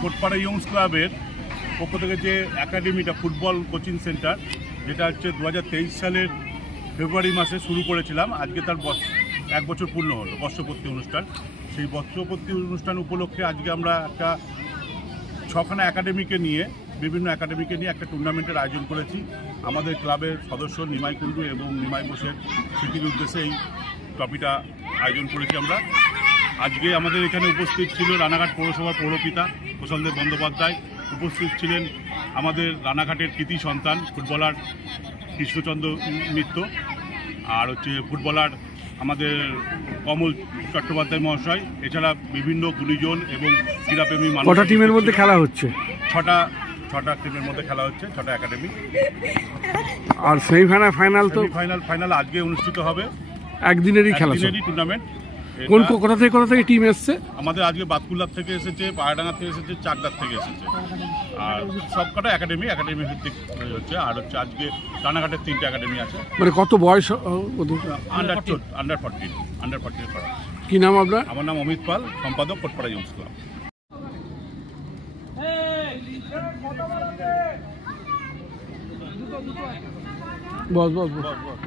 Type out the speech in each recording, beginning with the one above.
Kotpara youngs ক্লাবের পক্ষ থেকে যে একাডেমিটা, ফুটবল কোচিং সেন্টার, যেটা হচ্ছে দু হাজার তেইশ সালের ফেব্রুয়ারি মাসে শুরু করেছিলাম, আজকে তার এক বছর পূর্ণ হলো বর্ষপূর্তি অনুষ্ঠান। সেই বর্ষপূর্তি অনুষ্ঠান উপলক্ষে আজকে আমরা একটা ছখানা একাডেমিকে নিয়ে, বিভিন্ন একাডেমিকে নিয়ে একটা টুর্নামেন্টের আয়োজন করেছি। আমাদের ক্লাবের সদস্য নিমাই কুণ্ডু এবং নিমাই বোসের স্মৃতির উদ্দেশ্যে এই ট্রফিটা আয়োজন করেছি আমরা। আজকে আমাদের এখানে উপস্থিত ছিল রানাঘাট পৌরসভার পৌরপিতা প্রশান্তদেব বন্দ্যোপাধ্যায়। উপস্থিত ছিলেন আমাদের রানাঘাটের কৃতি সন্তান ফুটবলার কৃষ্ণচন্দ্র মিত্র আর হচ্ছে ফুটবলার আমাদের কমল চট্টোপাধ্যায় মহাশয়। এছাড়া বিভিন্ন গুণীজন এবং ক্রীড়াপ্রেমী মানুষ কটা টিমের মধ্যে খেলা হচ্ছে? ছটা ছটা টিমের মধ্যে খেলা হচ্ছে ছটা একাডেমি আর সেমিফাইনাল ফাইনাল তো ফাইনাল ফাইনাল আজকে অনুষ্ঠিত হবে। একদিনেরই খেলা। টুর্নামেন্ট কোন কোথা থেকে কোথা থেকে টিম এসছে আমাদের আজকে বাতকুল্লার থেকে এসেছে পায়রাডাঙ্গা থেকে এসেছে চাকদার থেকে এসেছে আর সবকটা একাডেমি একাডেমি ভিত্তিক হচ্ছে আর হচ্ছে আজকে রানাঘাটের তিনটে একাডেমি আছে মানে কত বয়স under under fourteen under fourteen করা কি নাম আপনার আমার নাম অমিত পাল সম্পাদক Kotpara youngs club boss boss boss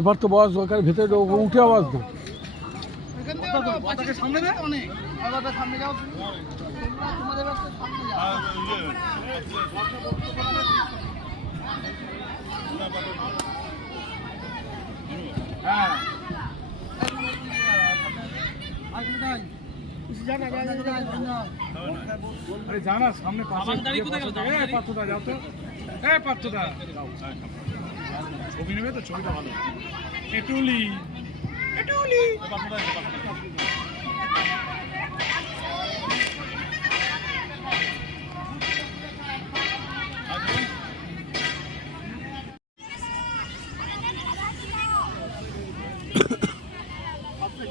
এবার তো বস দরকার ভেতরে ঢোকো, উঠে আওয়াজ না? আরে জানা সামনে পাশে পাত্রটা যাও তো। এ পাত্রটা ছবি নেবে তো? ছবিটা ভালো। এটুলি। এটুলি।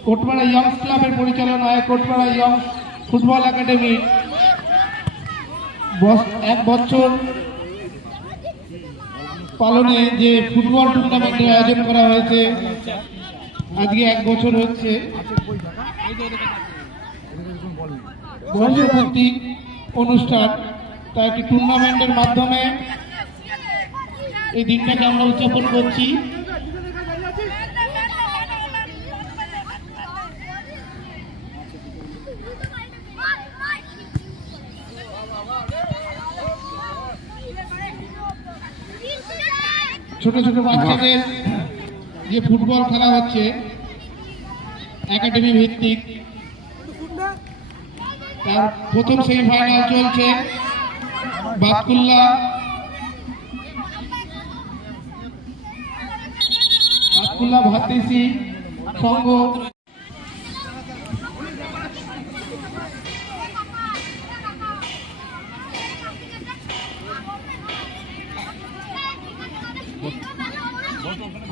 কোটপাড়া ইয়ংস ক্লাবের পরিচালনায় Kotpara youngs football academy boss- এক বছর পালনে যে ফুটবল টুর্নামেন্টের আয়োজন করা হয়েছে, আজকে এক বছর হচ্ছে। বর্ষপূর্তি অনুষ্ঠান তা একটি টুর্নামেন্টের মাধ্যমে এই দিনটাকে আমরা উদযাপন করছি। ছোট ছোট বাচ্চাদের যে ফুটবল খেলা হচ্ছে, একাডেমি ভিত্তিক, তার প্রথম সেমিফাইনাল চলছে বাতকুল্লা। বাতকুল্লা ভাতিসি সংঘ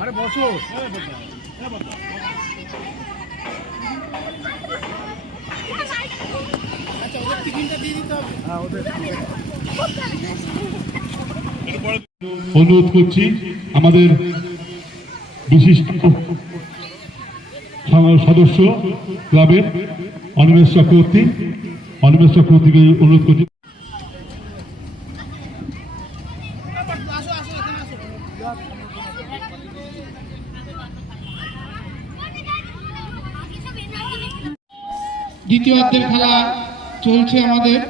আরে বসো। অনুরোধ করছি আমাদের বিশিষ্ট সদস্য ক্লাবের অনিমেষ চক্রবর্তী। অনিমেষ চক্রবর্তীকে অনুরোধ করছি দ্বিতীয় অর্ধের খেলা চলছে আমাদের।